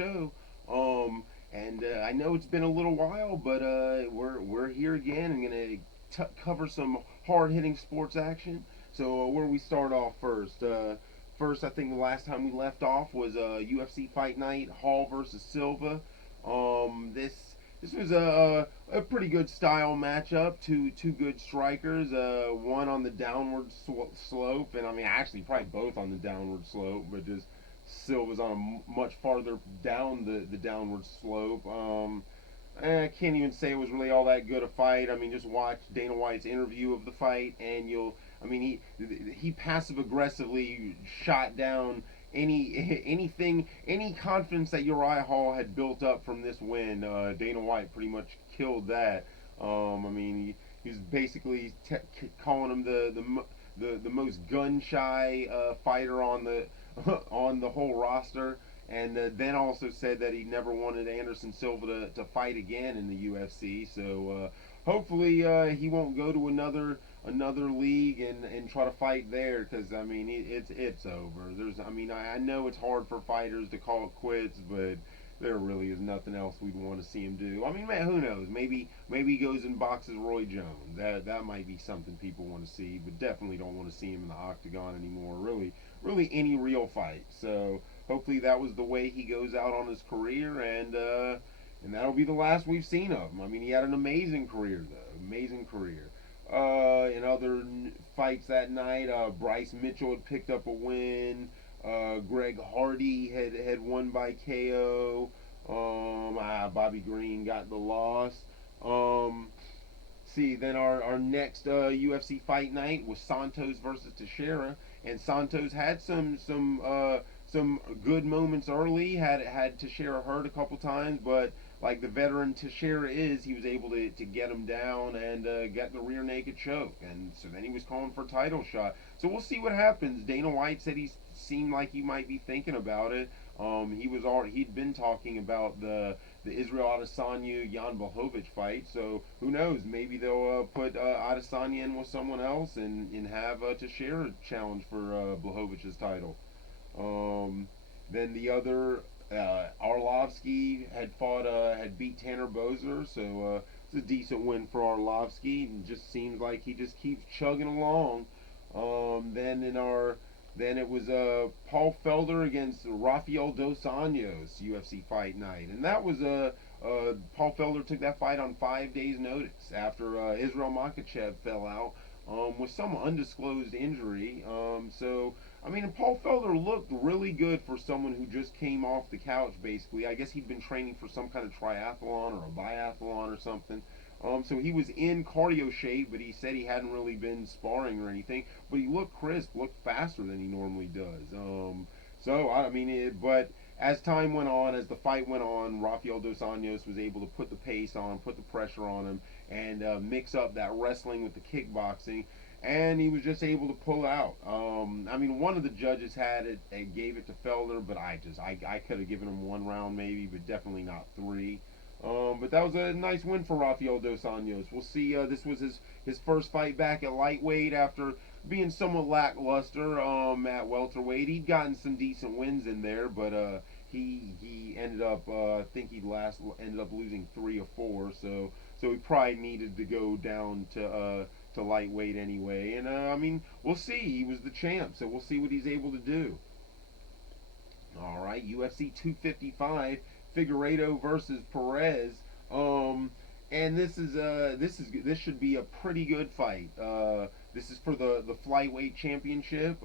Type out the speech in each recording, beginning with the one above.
show. And I know it's been a little while, but we're here again and gonna cover some hard hitting sports action. So where do we start off first? First, I think the last time we left off was UFC Fight Night, Hall versus Silva. This was a pretty good style matchup. Two good strikers. One on the downward slope, and I mean actually probably both on the downward slope, but just Silva's on a much farther down the downward slope. I can't even say it was really all that good a fight. I mean, just watch Dana White's interview of the fight, and you'll. I mean, he passive aggressively shot down any confidence that Uriah Hall had built up from this win. Dana White pretty much killed that. I mean, he was basically calling him the most gun shy fighter on the on the whole roster, and then also said that he never wanted Anderson Silva to fight again in the UFC. So hopefully he won't go to another league and try to fight there, because I mean it's over. I know it's hard for fighters to call it quits, but there really is nothing else we'd want to see him do. I mean, man, who knows? Maybe he goes and boxes Roy Jones. That might be something people want to see, but definitely don't want to see him in the octagon anymore. Really any real fight. So hopefully that was the way he goes out on his career, and that'll be the last we've seen of him. I mean, he had an amazing career though, amazing career. In other fights that night, Bryce Mitchell had picked up a win. Greg Hardy had won by KO. Bobby Green got the loss. Um, See, then our next UFC fight night was Santos versus Teixeira, and Santos had some good moments early. Had Teixeira hurt a couple times, but like the veteran Teixeira is, he was able to get him down and get the rear naked choke, and so then he was calling for a title shot. So we'll see what happens. Dana White said he seemed like he might be thinking about it. He'd been talking about the Israel Adesanya Jan Blachowicz fight. So who knows? Maybe they'll put Adesanya in with someone else and have Teixeira challenge for Blachowicz's title. Um, then the other Arlovsky had beat Tanner Bozer, so it's a decent win for Arlovsky. And just seems like he just keeps chugging along. Then in our then it was Paul Felder against Rafael Dos Anjos UFC fight night, and that was Paul Felder took that fight on 5 days' notice after Israel Makhachev fell out with some undisclosed injury. So I mean, Paul Felder looked really good for someone who just came off the couch. Basically, I guess he'd been training for some kind of triathlon or a biathlon or something. So he was in cardio shape, but he said he hadn't really been sparring or anything. But he looked crisp, looked faster than he normally does. But as time went on, as the fight went on, Rafael Dos Anjos was able to put the pace on, put the pressure on him, and mix up that wrestling with the kickboxing. And he was just able to pull out. I mean, one of the judges had it and gave it to Felder, but I could have given him one round maybe, but definitely not three. But that was a nice win for Rafael Dos Anjos. We'll see. This was his first fight back at lightweight after being somewhat lackluster at welterweight. He'd gotten some decent wins in there, but he ended up I think he last ended up losing 3 or 4. So he probably needed to go down to lightweight anyway. And I mean, we'll see. He was the champ, so we'll see what he's able to do. All right, UFC 255, Figueredo versus Perez. And this should be a pretty good fight. This is for the flyweight championship.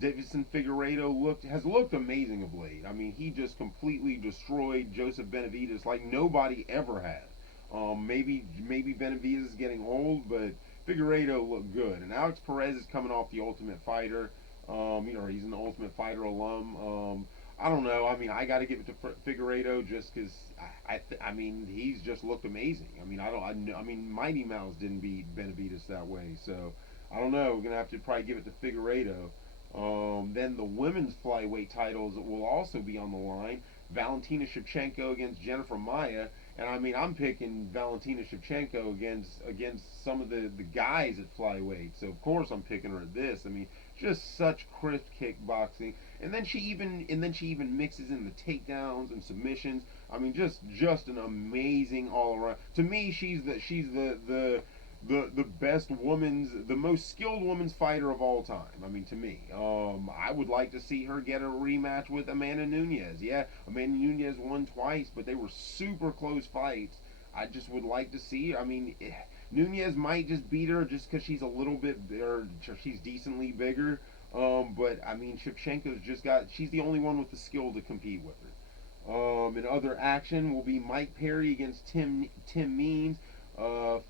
Davison Figueredo has looked amazing of late. I mean, he just completely destroyed Joseph Benavidez like nobody ever has. Maybe Benavidez is getting old, but Figueredo looked good. And Alex Perez is coming off the Ultimate Fighter. He's an Ultimate Fighter alum. I don't know. I mean, I got to give it to Figueredo just because I mean he's just looked amazing. I mean I mean Mighty Mouse didn't beat Benavidez that way, so I don't know. We're gonna have to probably give it to Figueredo. Then the women's flyweight titles will also be on the line. Valentina Shevchenko against Jennifer Maia, And I mean, I'm picking Valentina Shevchenko against some of the guys at flyweight. So of course I'm picking her at this. I mean, just such crisp kickboxing. And then she even mixes in the takedowns and submissions. I mean, just an amazing all around. To me, she's the best the most skilled women's fighter of all time. I mean, to me, I would like to see her get a rematch with Amanda Nunes. Yeah, Amanda Nunes won twice, but they were super close fights. I just would like to see. I mean, Nunes might just beat her just because she's a little bit, or she's decently bigger. But I mean, Shevchenko's just got. She's the only one with the skill to compete with her. In other action will be Mike Perry against Tim Means,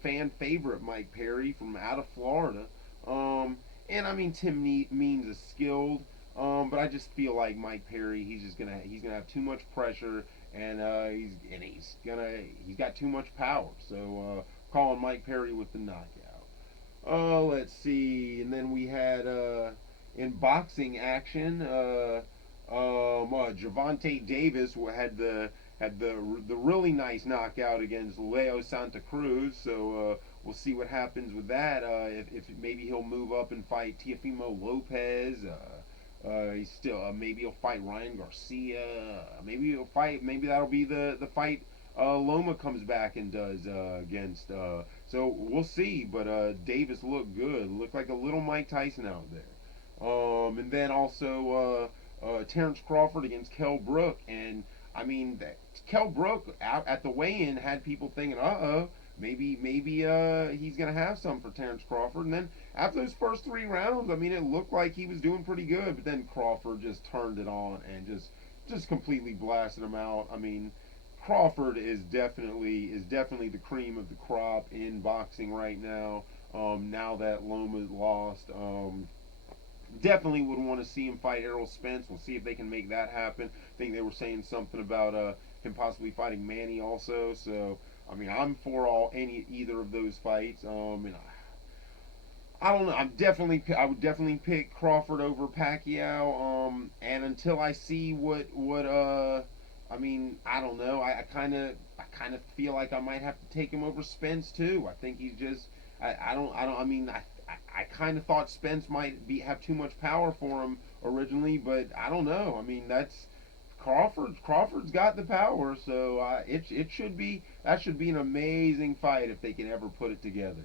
fan favorite Mike Perry from out of Florida. And I mean Means is skilled, but I just feel like Mike Perry he's gonna have too much pressure, and he's got too much power. So calling Mike Perry with the knockout. Let's see, and then we had in boxing action. Javante Davis had the really nice knockout against Leo Santa Cruz. So we'll see what happens with that. If maybe he'll move up and fight Teofimo Lopez. He's still maybe he'll fight Ryan Garcia. Maybe he'll fight. Maybe that'll be the fight. Loma comes back and does against. So we'll see. But Davis looked good. Looked like a little Mike Tyson out there. And then also Terrence Crawford against Kell Brook, and I mean Kell Brook out at the weigh-in had people thinking, maybe he's gonna have some for Terrence Crawford, and then after those first 3 rounds, I mean it looked like he was doing pretty good, but then Crawford just turned it on and just completely blasted him out. I mean. Crawford is definitely the cream of the crop in boxing right now. Now that Loma's lost, definitely would want to see him fight Errol Spence. We'll see if they can make that happen. I think they were saying something about him possibly fighting Manny also. So I mean, I'm for either of those fights. And I don't know. I would definitely pick Crawford over Pacquiao. And until I see what I mean, I don't know. I kind of feel like I might have to take him over Spence too. I think he's just. I don't. I mean, I kind of thought Spence might have too much power for him originally, but I don't know. I mean, that's Crawford's got the power, so it should be an amazing fight if they can ever put it together.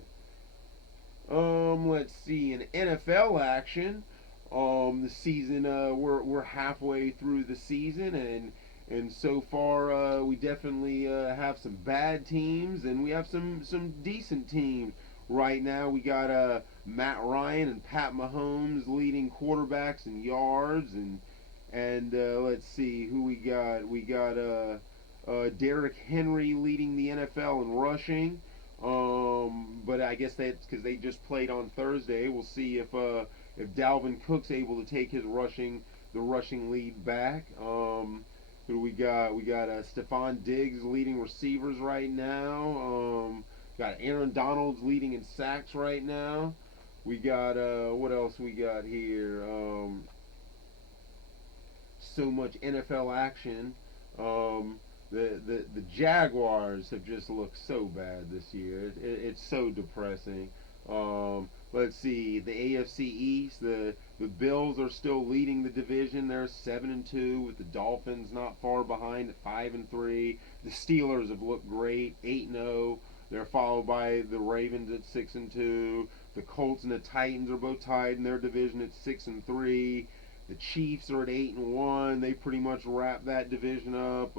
Let's see, in NFL action, the season we're halfway through the season, and so far we definitely have some bad teams and we have some decent teams. Right now we got Matt Ryan and Pat Mahomes leading quarterbacks in yards, and let's see who we got. We got Derrick Henry leading the NFL in rushing. But I guess that's because they just played on Thursday. We'll see if Dalvin Cook's able to take the rushing lead back. Who do we got? We got Stephon Diggs leading receivers right now. Got Aaron Donald's leading in sacks right now. We got what else we got here? So much NFL action. The Jaguars have just looked so bad this year. It's so depressing. Let's see, the AFC East. The Bills are still leading the division. They're 7-2, with the Dolphins not far behind at 5-3. The Steelers have looked great, 8-0. They're followed by the Ravens at 6-2. The Colts and the Titans are both tied in their division at 6-3. The Chiefs are at 8-1. They pretty much wrap that division up.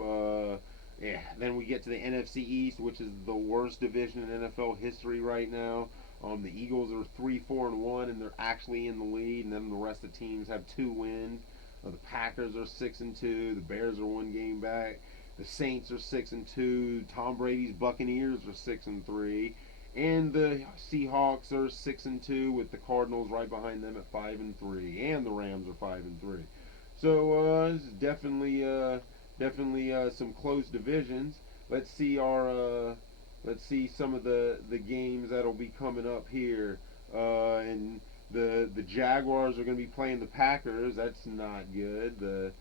Yeah. Then we get to the NFC East, which is the worst division in NFL history right now. The Eagles are 3-4-1, and they're actually in the lead. And then the rest of the teams have 2 wins. The Packers are 6-2. The Bears are 1 game back. The Saints are 6-2. Tom Brady's Buccaneers are 6-3. And the Seahawks are 6-2, with the Cardinals right behind them at 5-3, and the Rams are 5-3. So this is definitely some close divisions. Let's see some of the games that'll be coming up here. And the Jaguars are going to be playing the Packers. That's not good. The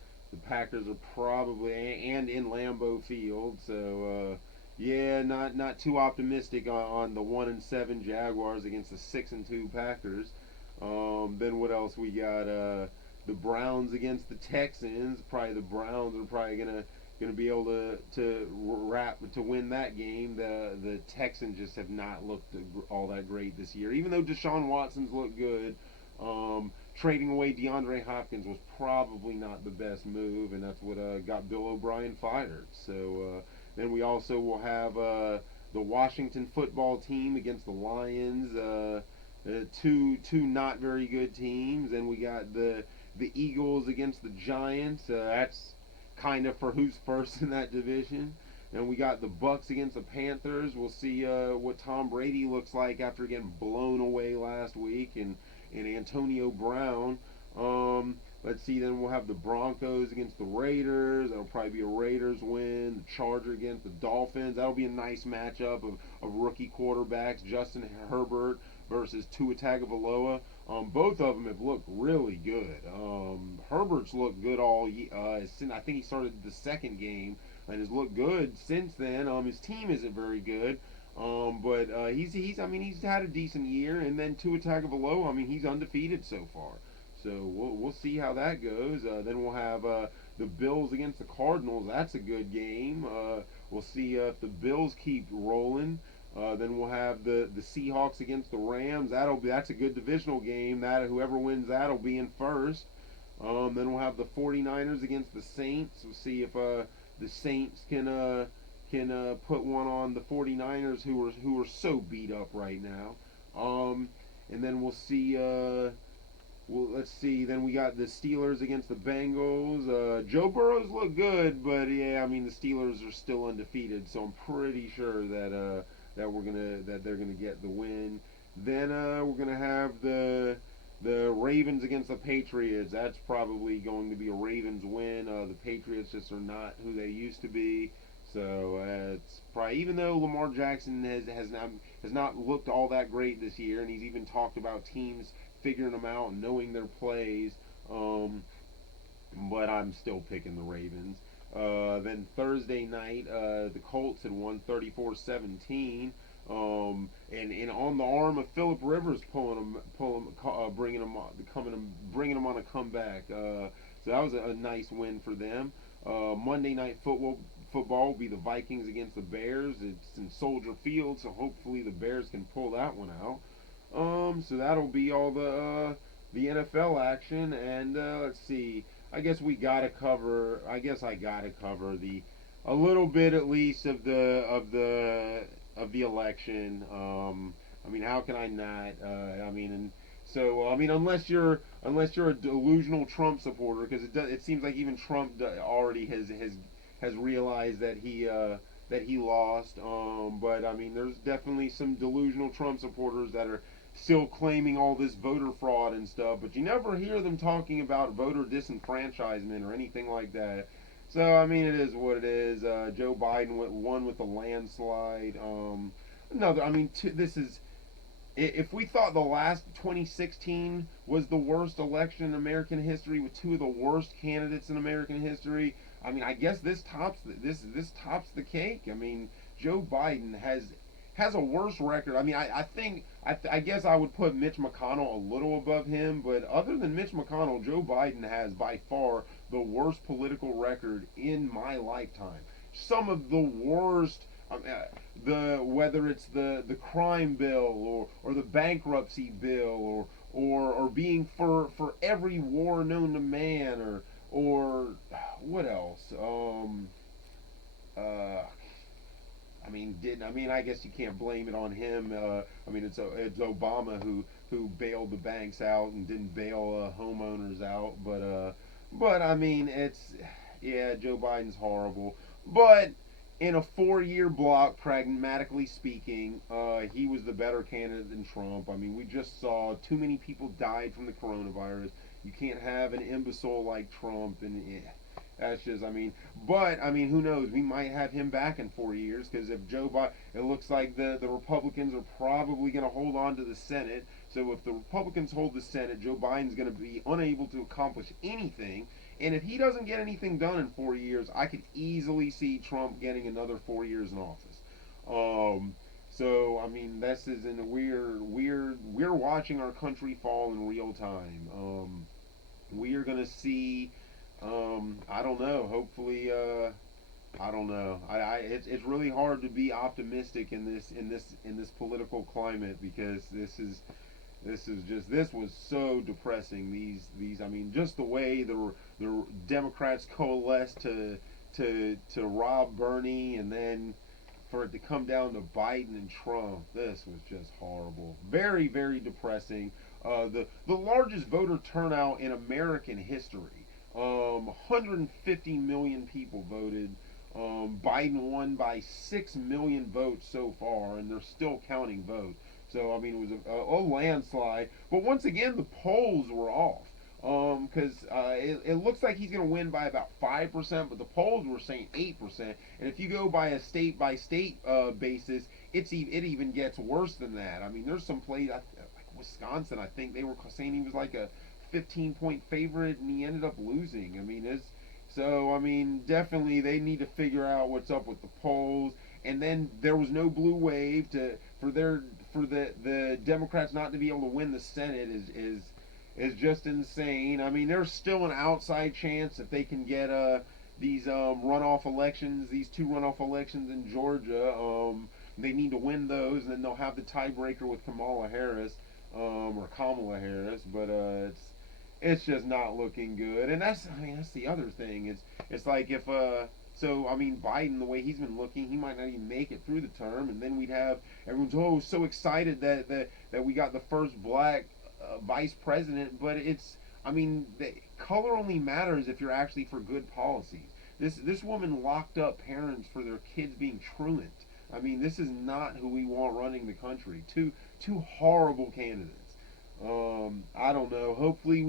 Packers are probably and in Lambeau Field, so Yeah, not too optimistic on the 1-7 Jaguars against the 6-2 Packers. Then what else we got? The Browns against the Texans. Probably the Browns are probably gonna be able to win that game. The Texans just have not looked all that great this year. Even though Deshaun Watson's looked good, trading away DeAndre Hopkins was probably not the best move, and that's what got Bill O'Brien fired. So then we also will have the Washington football team against the Lions. Two not very good teams, and we got the Eagles against the Giants. That's kind of for who's first in that division. And we got the Bucks against the Panthers. We'll see what Tom Brady looks like after getting blown away last week, and Antonio Brown. Let's see. Then we'll have the Broncos against the Raiders. That'll probably be a Raiders win. The Charger against the Dolphins. That'll be a nice matchup of rookie quarterbacks. Justin Herbert versus Tua Tagovailoa. Both of them have looked really good. Herbert's looked good all. I think he started the second game and has looked good since then. His team isn't very good. But he's had a decent year, and then Tua Tagovailoa, he's undefeated so far. So we'll see how that goes. Then we'll have the Bills against the Cardinals. That's a good game. We'll see if the Bills keep rolling. Then we'll have the Seahawks against the Rams. That's a good divisional game. That whoever wins that'll be in first. Then we'll have the 49ers against the Saints. We'll see if the Saints can put one on the 49ers who are so beat up right now. And then we'll see. Let's see. Then we got the Steelers against the Bengals. Joe Burrow's look good, but yeah, the Steelers are still undefeated, so I'm pretty sure that they're gonna get the win. Then we're gonna have the Ravens against the Patriots. That's probably going to be a Ravens win. The Patriots just are not who they used to be. So it's probably, even though Lamar Jackson has not looked all that great this year, and he's even talked about teams figuring them out and knowing their plays. But I'm still picking the Ravens. Then Thursday night, the Colts had won 34-17. And on the arm of Philip Rivers bringing them on a comeback. So that was a nice win for them. Monday night football will be the Vikings against the Bears. It's in Soldier Field, so hopefully the Bears can pull that one out. So that'll be all the NFL action, and let's see. I guess we gotta cover. I guess I gotta cover the a little bit at least of the election. How can I not? And so unless you're a delusional Trump supporter, because it seems like even Trump already has realized that he lost. But there's definitely some delusional Trump supporters that are still claiming all this voter fraud and stuff, but you never hear them talking about voter disenfranchisement or anything like that. So it is what it is. Joe Biden won with a landslide. Another, this is, if we thought the last 2016 was the worst election in American history with two of the worst candidates in American history, I guess this tops the cake. Joe Biden has a worse record. I guess I would put Mitch McConnell a little above him, but other than Mitch McConnell, Joe Biden has by far the worst political record in my lifetime. Some of the worst, whether it's the crime bill or the bankruptcy bill or being for every war known to man or what else? Uh, I guess you can't blame it on him. It's Obama who bailed the banks out and didn't bail homeowners out. But it's, yeah, Joe Biden's horrible. But in a 4-year block, pragmatically speaking, he was the better candidate than Trump. We just saw too many people died from the coronavirus. You can't have an imbecile like Trump, and that's just, but who knows? We might have him back in 4 years, because if Joe Biden, it looks like the Republicans are probably going to hold on to the Senate. So if the Republicans hold the Senate, Joe Biden's going to be unable to accomplish anything. And if he doesn't get anything done in 4 years, I could easily see Trump getting another 4 years in office. Um, so I mean, this is in we're watching our country fall in real time. We are gonna see. I don't know. Hopefully, I don't know. It's really hard to be optimistic in this political climate because this was so depressing. These I mean, just the way the Democrats coalesced to rob Bernie, and then for it to come down to Biden and Trump. This was just horrible. Very, very depressing. The largest voter turnout in American history. 150 million people voted. Biden won by 6 million votes so far, and they're still counting votes. So I mean, it was a landslide. But once again, the polls were off. Because it looks like he's going to win by about 5%, but the polls were saying 8%. And if you go by state basis, it even gets worse than that. I mean, there's some places like Wisconsin. I think they were saying he was like a 15-point favorite, and he ended up losing. I mean, it's so. I mean, definitely they need to figure out what's up with the polls. And then there was no blue wave to for the Democrats not to be able to win the Senate is just insane. I mean, there's still an outside chance if they can get these runoff elections, these two runoff elections in Georgia. They need to win those, and then they'll have the tiebreaker with Kamala Harris or Kamala Harris. But it's just not looking good. And that's the other thing. It's like if so I mean Biden, the way he's been looking, he might not even make it through the term, and then we'd have everyone's so excited that we got the first black vice president. But it's I mean the color only matters if you're actually for good policies. This woman locked up parents for their kids being truant. I mean, this is not who we want running the country. Two horrible candidates. I don't know. Hopefully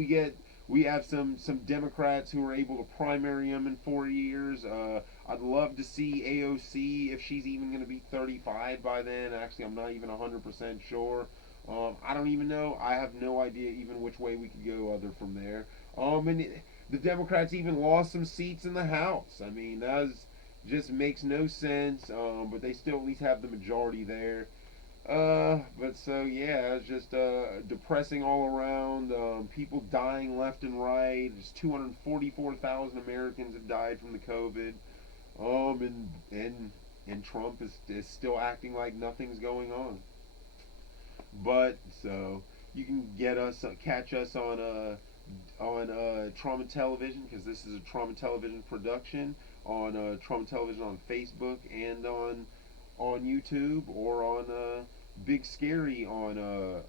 we have some Democrats who are able to primary him in 4 years. I'd love to see AOC if she's even going to be 35 by then. Actually, I'm not even 100% sure. I don't even know. I have no idea even which way we could go other from there. The Democrats even lost some seats in the House. I mean, just makes no sense. But they still at least have the majority there. But so yeah, it's just depressing all around. People dying left and right. There's 244,000 Americans have died from the COVID. And Trump is still acting like nothing's going on. But so you can catch us on Trauma Television, because this is a Trauma Television production, on Trauma Television on Facebook and on YouTube, or on Big Scary on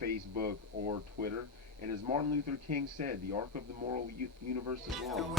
Facebook or Twitter. And as Martin Luther King said, the arc of the moral universe is long.